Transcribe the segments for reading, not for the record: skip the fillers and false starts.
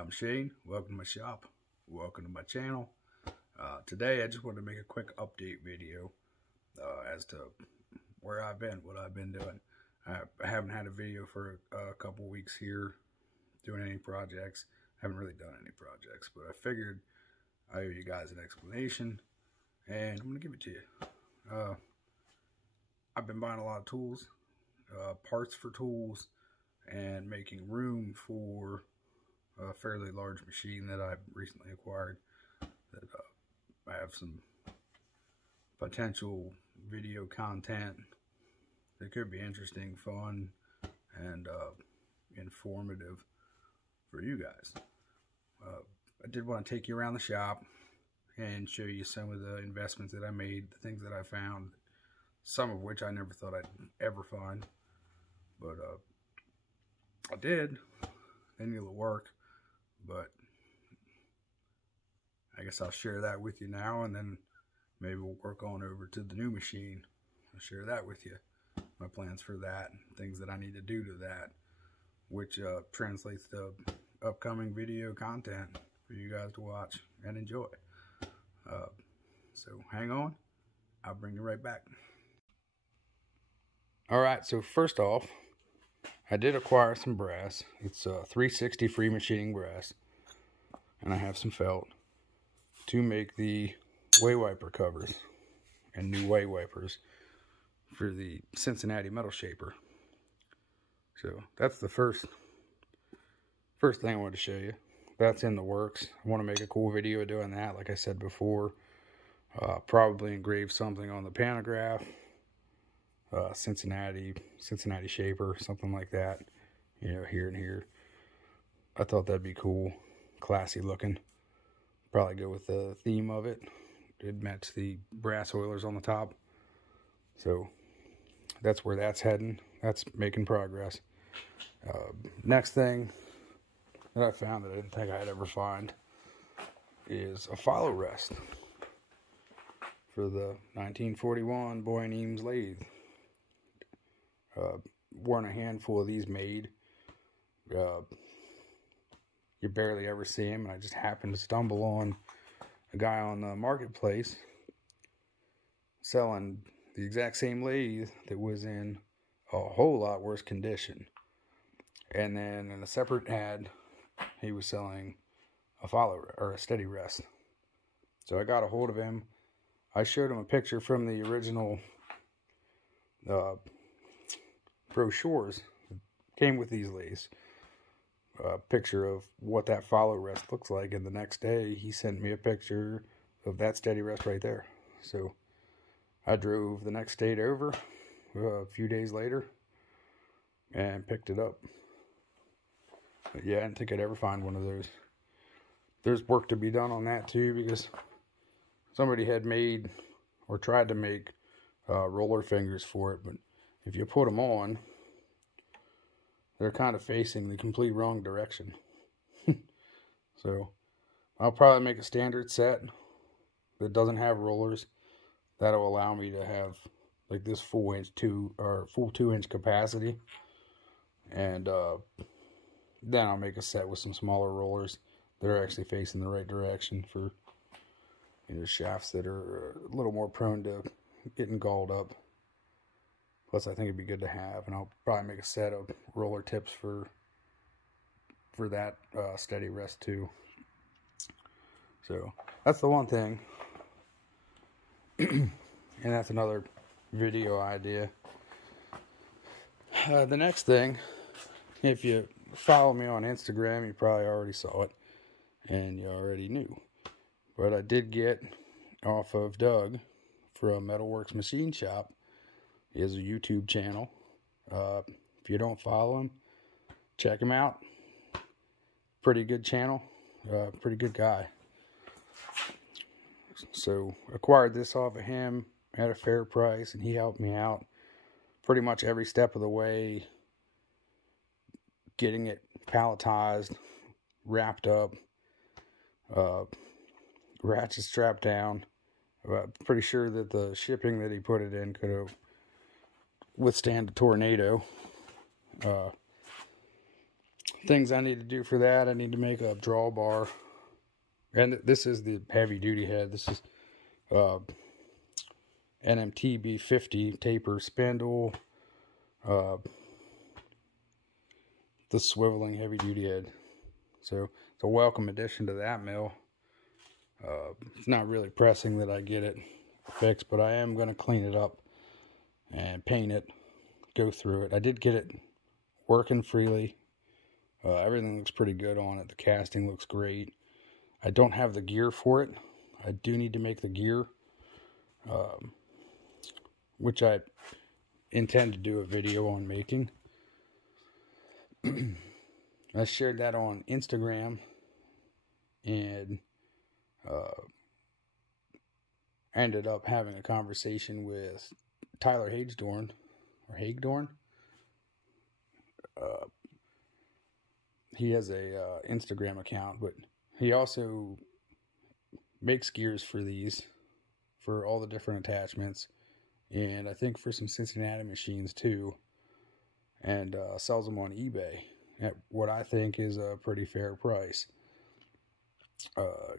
I'm Shane. Welcome to my shop. Welcome to my channel. Today I just wanted to make a quick update video as to where I've been, what I've been doing. I haven't had a video for a couple weeks here doing any projects. I haven't really done any projects, but I figured I owe you guys an explanation and I'm going to give it to you. I've been buying a lot of tools, parts for tools, and making room for a fairly large machine that I recently acquired that I have some potential video content that could be interesting, fun, and informative for you guys. I did want to take you around the shop and show you some of the investments that I made, the things that I found, some of which I never thought I'd ever find, but I did. They need a little work, but I guess I'll share that with you now, and then maybe we'll work on over to the new machine. I'll share that with you, my plans for that, things that I need to do to that, which translates to upcoming video content for you guys to watch and enjoy. So hang on, I'll bring you right back. Alright, so first off, I did acquire some brass. It's 360 free machining brass, and I have some felt to make the way wiper covers and new way wipers for the Cincinnati Metal Shaper. So that's the first thing I wanted to show you. That's in the works. I want to make a cool video doing that, like I said before. Probably engrave something on the pantograph. Cincinnati Shaper, something like that, you know, here and here. I thought that'd be cool, classy looking. Probably go with the theme of it. It'd match the brass oilers on the top. So that's where that's heading. That's making progress. Next thing that I found that I didn't think I'd ever find is a follow rest for the 1941 Boyne Eames lathe. Weren't a handful of these made. You barely ever see them, and I just happened to stumble on a guy on the marketplace selling the exact same lathe that was in a whole lot worse condition. And then in a separate ad, he was selling a follow or a steady rest. So I got a hold of him. I showed him a picture from the original brochures that came with these lathes. A picture of what that follow rest looks like, and the next day he sent me a picture of that steady rest right there. So I drove the next state over a few days later and picked it up. But yeah, I didn't think I'd ever find one of those. There's work to be done on that too, because somebody had made or tried to make roller fingers for it, but if you put them on, they're kind of facing the complete wrong direction. So I'll probably make a standard set that doesn't have rollers. That'll allow me to have like this full 2-inch capacity, and then I'll make a set with some smaller rollers that are actually facing the right direction for, you know, shafts that are a little more prone to getting galled up. Plus, I think it'd be good to have, and I'll probably make a set of roller tips for that steady rest too. So that's the one thing, and that's another video idea. The next thing, if you follow me on Instagram, you probably already saw it, and you already knew. But I did get off of Doug from Metalworks Machine Shop. He has a YouTube channel. If you don't follow him, check him out. Pretty good channel. Pretty good guy. So acquired this off of him at a fair price, and he helped me out pretty much every step of the way, getting it palletized, wrapped up, ratchet strapped down. Pretty sure that the shipping that he put it in could have withstand a tornado. things I need to do for that, I need to make a drawbar. And this is the heavy duty head. This is NMT B50 taper spindle, the swiveling heavy duty head. So it's a welcome addition to that mill. It's not really pressing that I get it fixed, but I am going to clean it up and paint it, go through it. I did get it working freely. Everything looks pretty good on it. The casting looks great. I don't have the gear for it. I do need to make the gear, which I intend to do a video on making. I shared that on Instagram, and ended up having a conversation with Tyler Hagedorn, or Hagedorn. He has a Instagram account, but he also makes gears for these, for all the different attachments, and I think for some Cincinnati machines too, and sells them on eBay at what I think is a pretty fair price.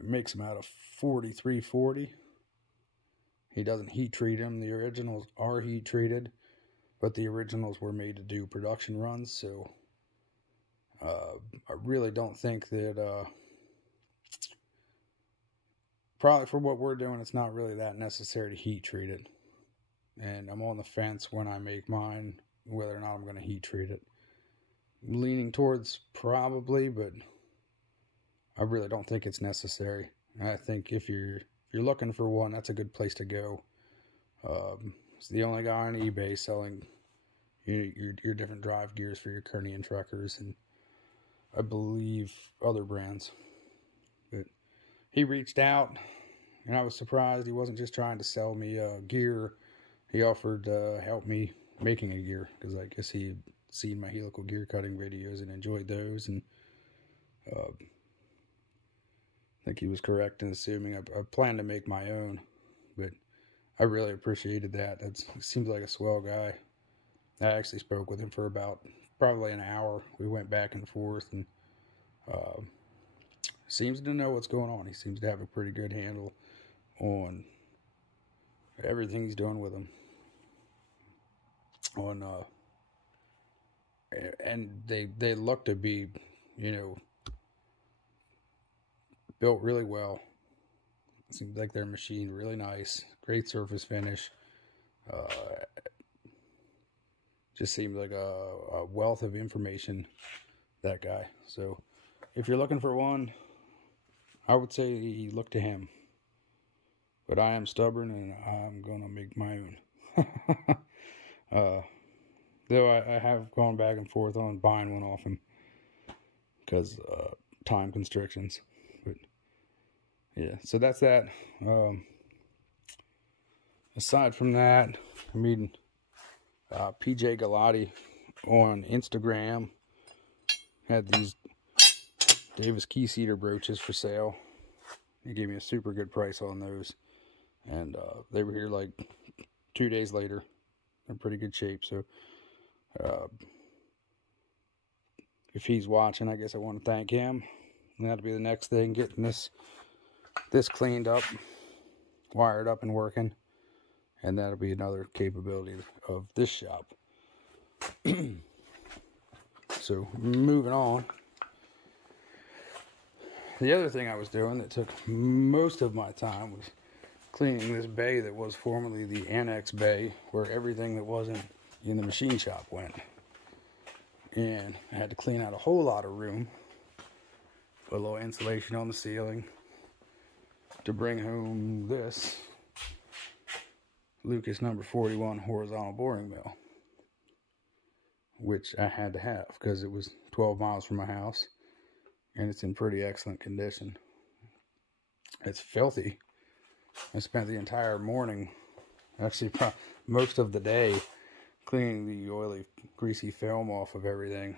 Makes them out of 4340. He doesn't heat treat them. The originals are heat treated, but the originals were made to do production runs, so I really don't think that probably for what we're doing, it's not really that necessary to heat treat it. And I'm on the fence when I make mine, whether or not I'm going to heat treat it. I'm leaning towards probably, but I really don't think it's necessary. I think if you're looking for one, that's a good place to go. It's the only guy on eBay selling your different drive gears for your Kearney and truckers, and I believe other brands. But he reached out, and I was surprised. He wasn't just trying to sell me gear. He offered to help me making a gear, because I guess he had seen my helical gear cutting videos and enjoyed those, and I think he was correct in assuming I plan to make my own, but I really appreciated that. He seems like a swell guy. I actually spoke with him for about probably an hour. We went back and forth, and seems to know what's going on. He seems to have a pretty good handle on everything he's doing with them. And they look to be, built really well. It seems like their machine really nice, great surface finish. Just seems like a wealth of information, that guy. So if you're looking for one, I would say look to him. But I am stubborn, and I'm gonna make my own. Though I have gone back and forth on buying one off him because time constrictions. But yeah, so that's that. Aside from that, I mean, PJ Galati on Instagram had these Davis key cedar brooches for sale. He gave me a super good price on those, and they were here like 2 days later. They're in pretty good shape. So if he's watching, I guess I want to thank him. And that'll be the next thing, getting this cleaned up, wired up and working, and that'll be another capability of this shop. So moving on, the other thing I was doing that took most of my time was cleaning this bay that was formerly the annex bay, where everything that wasn't in the machine shop went. And I had to clean out a whole lot of room, put a little insulation on the ceiling, to bring home this Lucas number 41 horizontal boring mill, which I had to have because it was 12 miles from my house, and it's in pretty excellent condition. It's filthy. I spent the entire morning, actually most of the day, cleaning the oily, greasy film off of everything.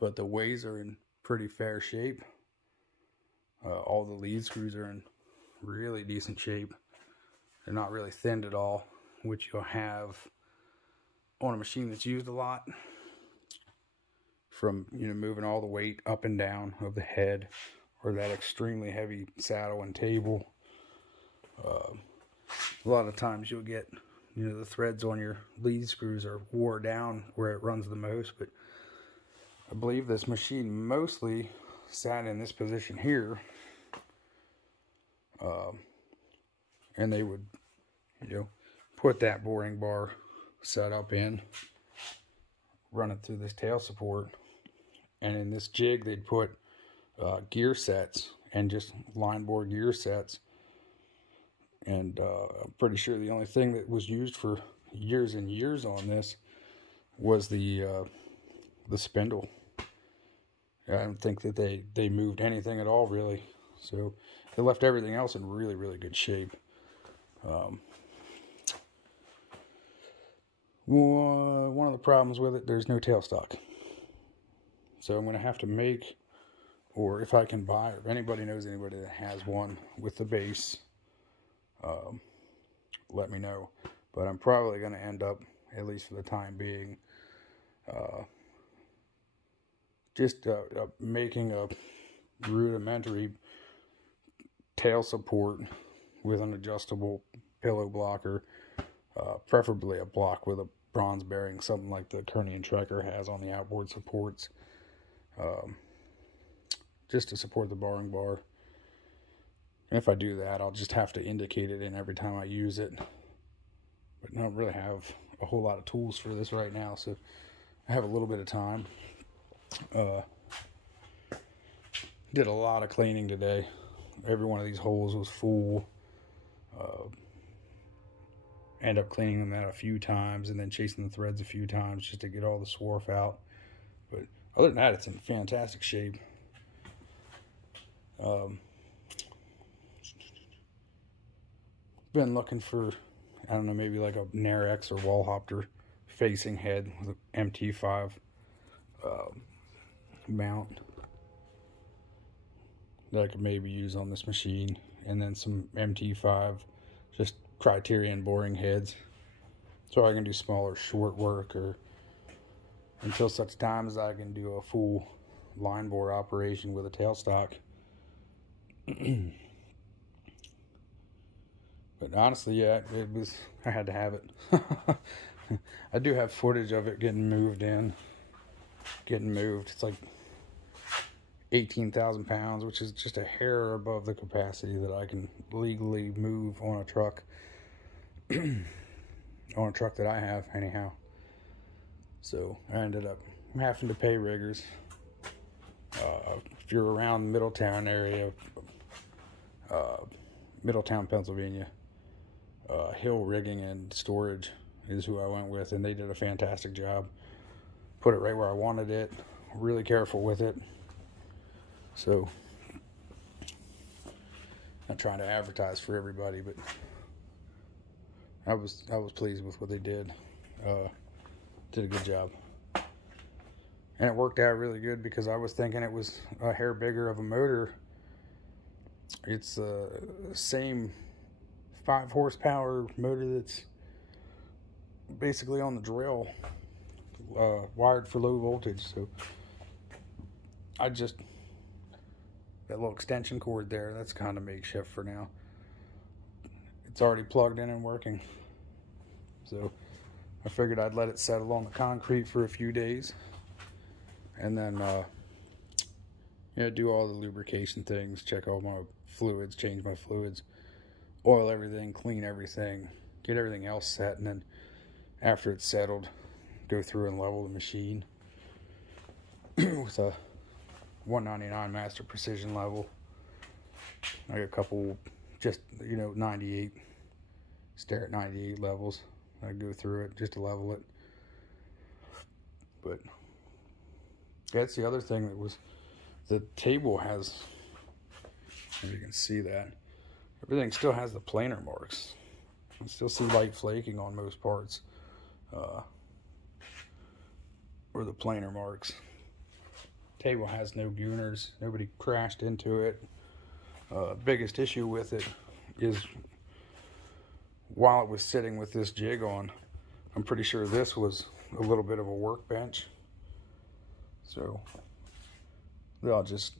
But the ways are in pretty fair shape. All the lead screws are in really decent shape. They're not really thinned at all, which you'll have on a machine that's used a lot. from, you know, moving all the weight up and down of the head, or that extremely heavy saddle and table. A lot of times you'll get, you know, the threads on your lead screws are wore down where it runs the most, but I believe this machine mostly sat in this position here, and they would, you know, put that boring bar set up in, run it through this tail support, and in this jig they'd put gear sets, and just line bore gear sets. And I'm pretty sure the only thing that was used for years and years on this was the spindle. I don't think that they moved anything at all, really. So they left everything else in really, really good shape. One of the problems with it, there's no tailstock. So I'm going to have to make, or if I can buy, or if anybody knows anybody that has one with the base, let me know. But I'm probably going to end up, at least for the time being, just making a rudimentary tail support with an adjustable pillow blocker, preferably a block with a bronze bearing, something like the Kearney and Trekker has on the outboard supports, just to support the boring bar. And if I do that, I'll just have to indicate it in every time I use it. But I don't really have a whole lot of tools for this right now, so I have a little bit of time. Did a lot of cleaning today. Every one of these holes was full. End up cleaning them out a few times and then chasing the threads a few times just to get all the swarf out. But other than that, it's in fantastic shape. Been looking for, I don't know, maybe like a Narex or Wallhopter facing head with an MT5 mount that I could maybe use on this machine, and then some MT5 just Criterion boring heads, so I can do smaller short work, or until such time as I can do a full line bore operation with a tailstock. But honestly, yeah, I had to have it. I do have footage of it getting moved. It's like 18,000 pounds, which is just a hair above the capacity that I can legally move on a truck. On a truck that I have, anyhow. So I ended up having to pay riggers. If you're around Middletown area, Middletown, Pennsylvania, Hill Rigging and Storage is who I went with, and they did a fantastic job. Put it right where I wanted it. Really careful with it. So, not trying to advertise for everybody, but I was pleased with what they did. Did a good job, and it worked out really good because I was thinking it was a hair bigger of a motor. It's the same 5 horsepower motor that's basically on the drill, wired for low voltage. So I just, that little extension cord there, that's kind of makeshift for now. It's already plugged in and working. So I figured I'd let it settle on the concrete for a few days, and then do all the lubrication things, check all my fluids, change my fluids, oil everything, clean everything, get everything else set, and then after it's settled, go through and level the machine with a 199 Master Precision level. I got a couple, just, 98, stare at 98 levels. I go through it just to level it. But that's the other thing that was, the table has, if you can see that, everything still has the planer marks. You still see light flaking on most parts, or the planer marks. Table has no gooners. Nobody crashed into it. Biggest issue with it is, while it was sitting with this jig on, I'm pretty sure this was a little bit of a workbench. So they'll just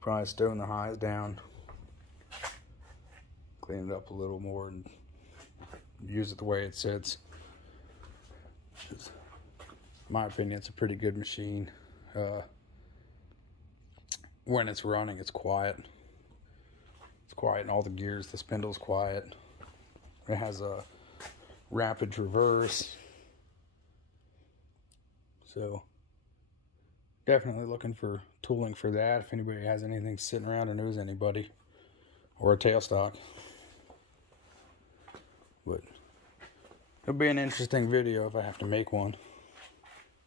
probably stone the highs down, clean it up a little more, and use it the way it sits. In my opinion, it's a pretty good machine. When it's running, it's quiet. It's quiet in all the gears. The spindle's quiet. It has a rapid traverse. So definitely looking for tooling for that. If anybody has anything sitting around or knows anybody, or a tailstock. But it'll be an interesting video if I have to make one.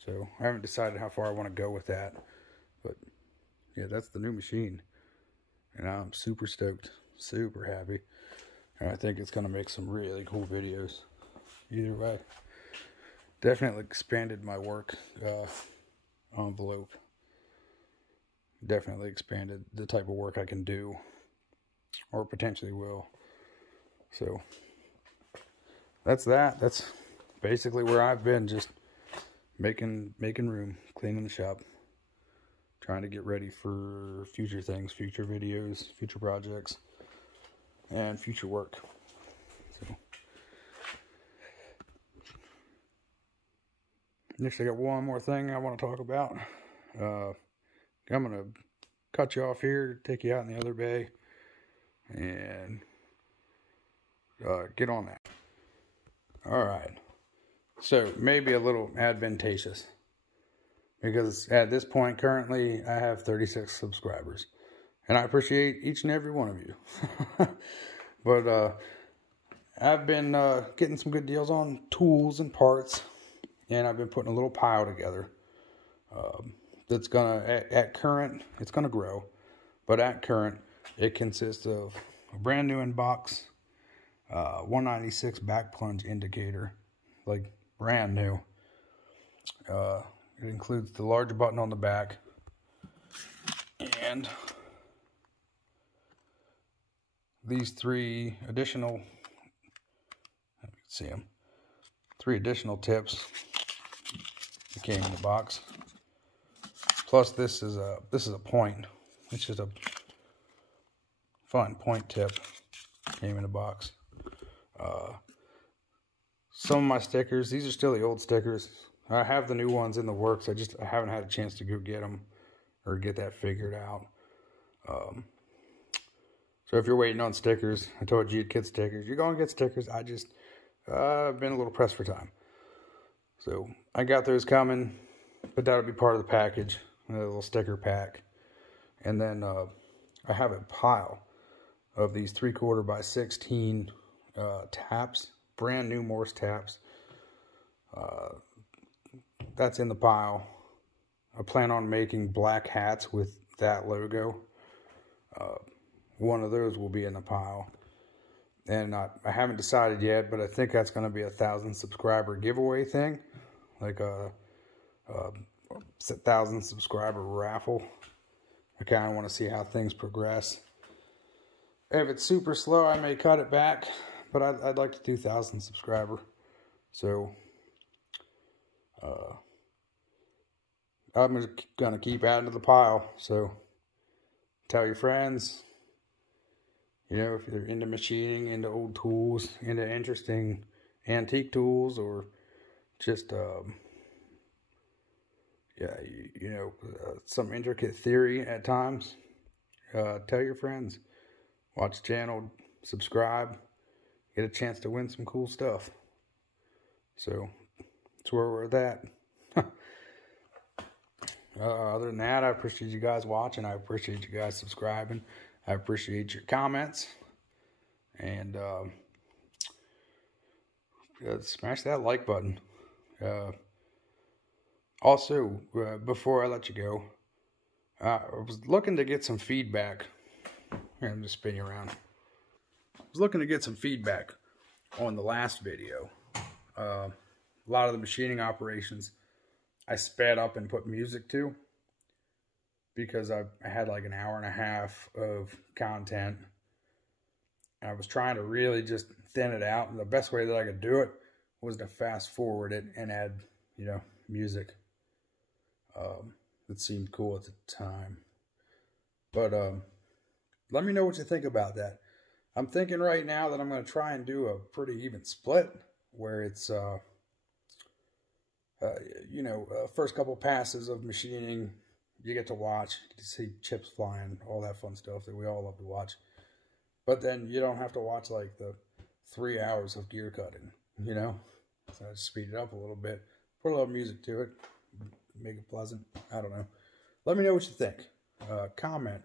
So I haven't decided how far I want to go with that. But yeah, that's the new machine. And I'm super stoked, super happy. And I think it's going to make some really cool videos. Either way. Definitely expanded my work envelope. Definitely expanded the type of work I can do. Or potentially will. So that's that. That's basically where I've been, just making room, cleaning the shop, trying to get ready for future things, future videos, future projects, and future work. So next, I got one more thing I want to talk about. I'm gonna cut you off here, take you out in the other bay, and get on that. All right. So maybe a little advantageous, because at this point currently I have 36 subscribers, and I appreciate each and every one of you. But I've been getting some good deals on tools and parts, and I've been putting a little pile together. That's gonna at current, it's gonna grow, but at current it consists of a brand new in box 196 back plunge indicator, like brand new. It includes the large button on the back, and these three additional, see them, 3 additional tips that came in the box. Plus this is a point. It's just a fun point tip. Came in a box. Some of my stickers, these are still the old stickers. I have the new ones in the works. I haven't had a chance to go get them or get that figured out. So if you're waiting on stickers, I told you you'd get stickers. You're going to get stickers. I've been a little pressed for time. So I got those coming, but that'll be part of the package, a little sticker pack. And then I have a pile of these 3/4 by 16 taps, brand new Morse taps. That's in the pile. I plan on making black hats with that logo. One of those will be in the pile. And I haven't decided yet, but I think that's going to be a 1,000 subscriber giveaway thing. Like a 1,000 subscriber raffle. I kind of want to see how things progress. If it's super slow, I may cut it back, but I'd like to do 1,000 subscriber. So I'm just gonna keep adding to the pile. So tell your friends, you know, if you're into machining, into old tools, into interesting antique tools, or just some intricate theory at times, tell your friends. Watch the channel, subscribe, get a chance to win some cool stuff. So that's where we're at. Other than that, I appreciate you guys watching. I appreciate you guys subscribing. I appreciate your comments. And smash that like button. Also, before I let you go, I was looking to get some feedback. Here, I'm just spinning around. I was looking to get some feedback on the last video. A lot of the machining operations I sped up and put music to, because I had like an hour and a half of content. I was trying to really just thin it out, and the best way that I could do it was to fast forward it and add, music. that seemed cool at the time. But let me know what you think about that. I'm thinking right now that I'm going to try and do a pretty even split where it's, first couple passes of machining, you get to watch, you get to see chips flying, all that fun stuff that we all love to watch. But then you don't have to watch like the 3 hours of gear cutting, you know? So I just speed it up a little bit, put a little music to it, make it pleasant. I don't know. Let me know what you think. Comment.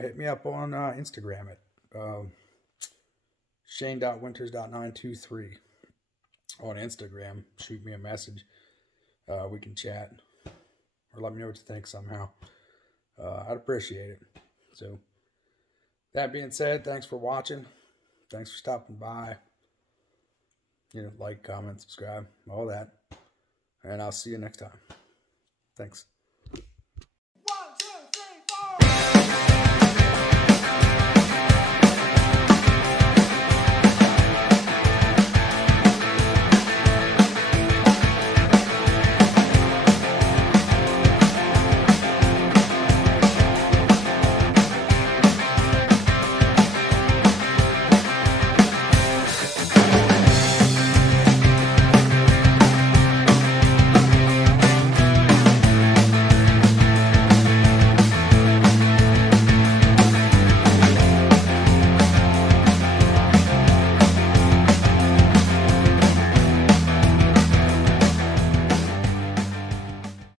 Hit me up on Instagram at Shane.Winters.923 on Instagram. Shoot me a message. We can chat. Or let me know what you think somehow. I'd appreciate it. So, that being said, thanks for watching. Thanks for stopping by. Like, comment, subscribe, all that. And I'll see you next time. Thanks.